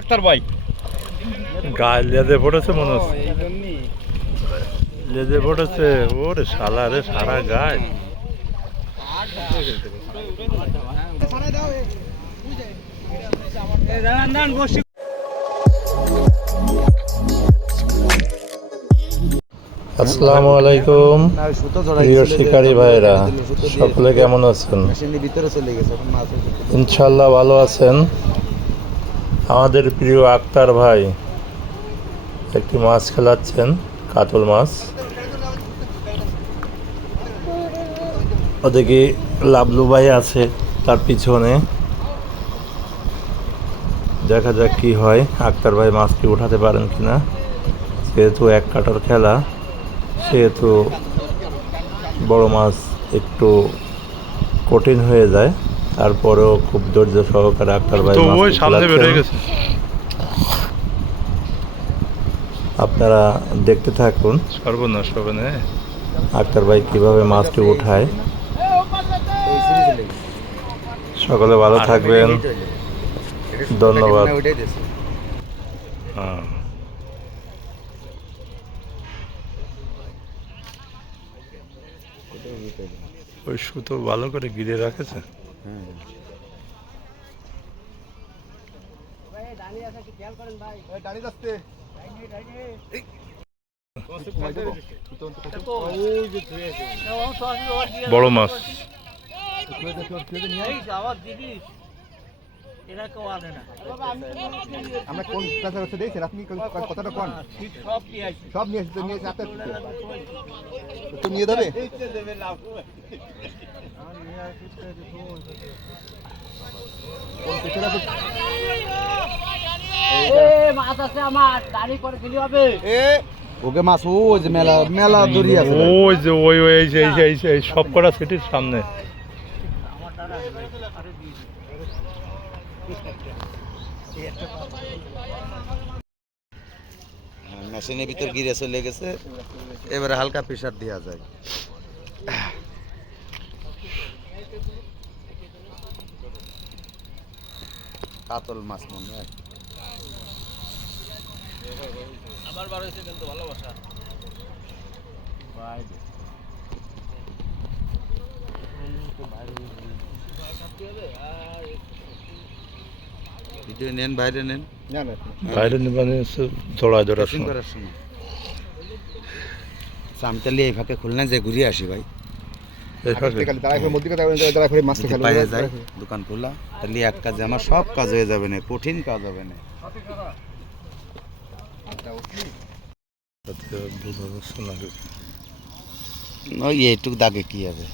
আক্তার ভাই গায়ে লেদে পড়েছে মনে হচ্ছে, লেদে পড়েছে। ওরে শালা রে, সারা গায়ে। আসসালামু আলাইকুম প্রিয় শিকারী ভাইরা, সকলে কেমন আছেন? ইনশাল্লাহ ভালো আছেন। আমাদের প্রিয় আক্তার ভাই একটি মাছ খেলাচ্ছেন, কাতল মাছ। ওদিকে লাবলু ভাই আছে তার পিছনে। দেখা যাক কি হয়, আক্তার ভাই মাছটি উঠাতে পারেন কিনা। যেহেতু এক কাটার খেলা, সেহেতু বড় মাছ একটু কঠিন হয়ে যায়। তারপরেও খুব ধৈর্য সহকারে আক্তার ভাই আপনারা দেখতে থাকুন। সর্বনাশ হবে না, আক্তার ভাই কিভাবে মাছটি উঠায়। সকলে ভালো থাকবেন, ধন্যবাদ। ওই সুতো ভালো করে গিরে রাখেছে। বড় মাছ। আমরা কোন কাছে দেখছেন আপনি কথাটা কোন সব নিয়ে আসতে নিয়ে আসতে তো নিয়ে দেবে মাছ আছে আমার দাঁড়ি করে দিলি হবে। ওকে মাছ ওই যে মেলা মেলা দড়ি আছে, ওই যে ওই ওই এই সব কটা সিটির সামনে। মেশিনের ভিতর গিরে চলে গেছে, এবারে হালকা প্রেসার দেওয়া যায়। কাতল মাছ মনে হয় আমার বার হয়েছে কিন্তু ভালোবাসা ভাই। ভিডিও নেন, বাইরে নেন, বাইরে নিবানে জোড়া জোড়া করার সময় সামতালি এই ফাঁকে খুলনা যে ঘুরিয়ে আসি ভাই। দোকান খোলা তাহলে এক কাজে আমার সব কাজ হয়ে যাবে না, কঠিন কাজ হবে না। ওই এইটুক দাগে কি হবে,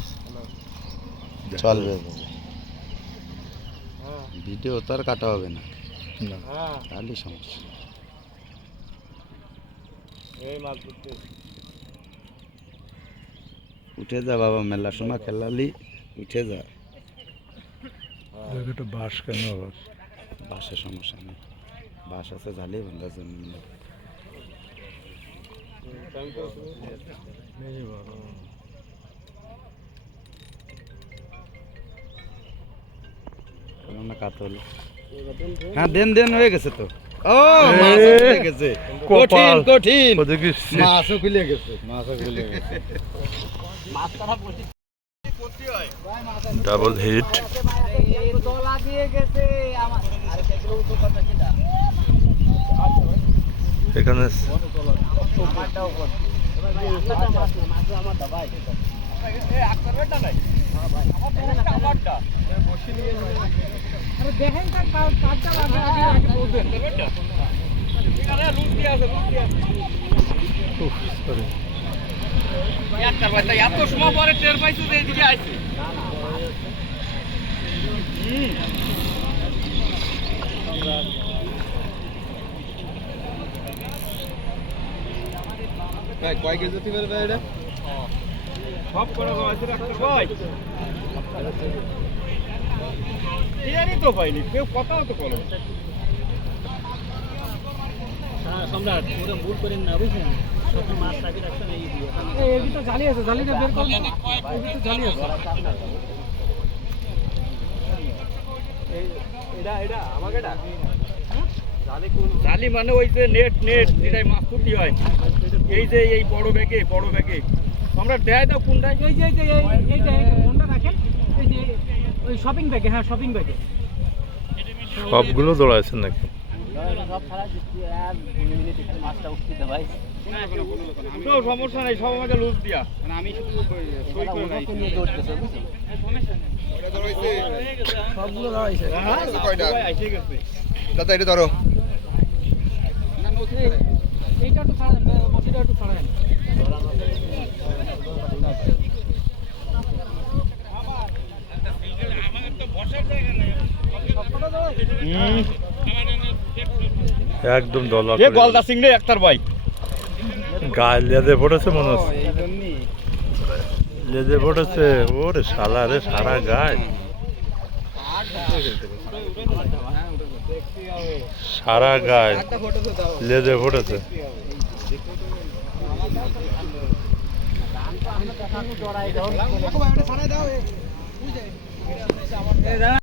চলবে। ভিডিও তো আর কাটা হবে না, তাহলে সমস্যা। উঠে যা বাবা, মেলার সময় খেলালি উঠে যা। বাস কেন আবার? বাসের সমস্যা নেই, বাস আছে, ঝালিয়ে বান্ধার জন্য। কাতল, হ্যাঁ দেন দেন হয়ে গেছে তো। ও মাছ খুলে গেছে, কঠিন কঠিন মাছও খুলে গেছে, মাছও খুলে গেছে। Double hit. এখানে এত সময় পরে টের পাইছো যে এইদিকে আইছে। কয় কেজি হতে পারবে এটা? সব করে আছে একটা ভাই ইয়ারই তো পাইনি, কেউ কথাও তো বলো। সম্রাট ওরা ভুল করেন না, বুঝছেন? সব মাছ রাখি রাখছেন এই দিয়ে। এই তো জালি আছে, জালিটা বের করুন। এই তো জালি আছে। এটা আমাকে এটা জালি মানে ওই যে নেট যেটাই মাছ ফুটি হয়, এই যে এই বড় ব্যাগে আমরা দেয় দাও কোনটায়? এই যে ফোনটা রাখেন, এই যে ওই শপিং ব্যাগে, হ্যাঁ শপিং ব্যাগে। সবগুলো দৌড়াইছেন নাকি? সব ছাড়া দিচ্ছি, আর 2 মিনিট এখানে মাছটা উঠতে দে ভাই। তো সমস্যা নাই, সব আমাকে লুজ দিয়া, মানে আমি শুধু সই করে নাই। ওকে নিয়ে দৌড়তেছে বুঝছেন? সবগুলো দাঁড়াইছে। আইসে গেছে। দাদা এটা ধরো। এইটা একটু ছাড়া দেন, বসিটা একটু ছাড়া দেন। একদম দলা এ গলদা সিংড়ে একটার ভাই। গায়ে লেদে পড়েছে মনে হচ্ছে, লেদে পড়েছে। ওরে শালা রে, সারা গায়ে, সারা গায়ে লেদে পড়েছে। জড়াই দাও।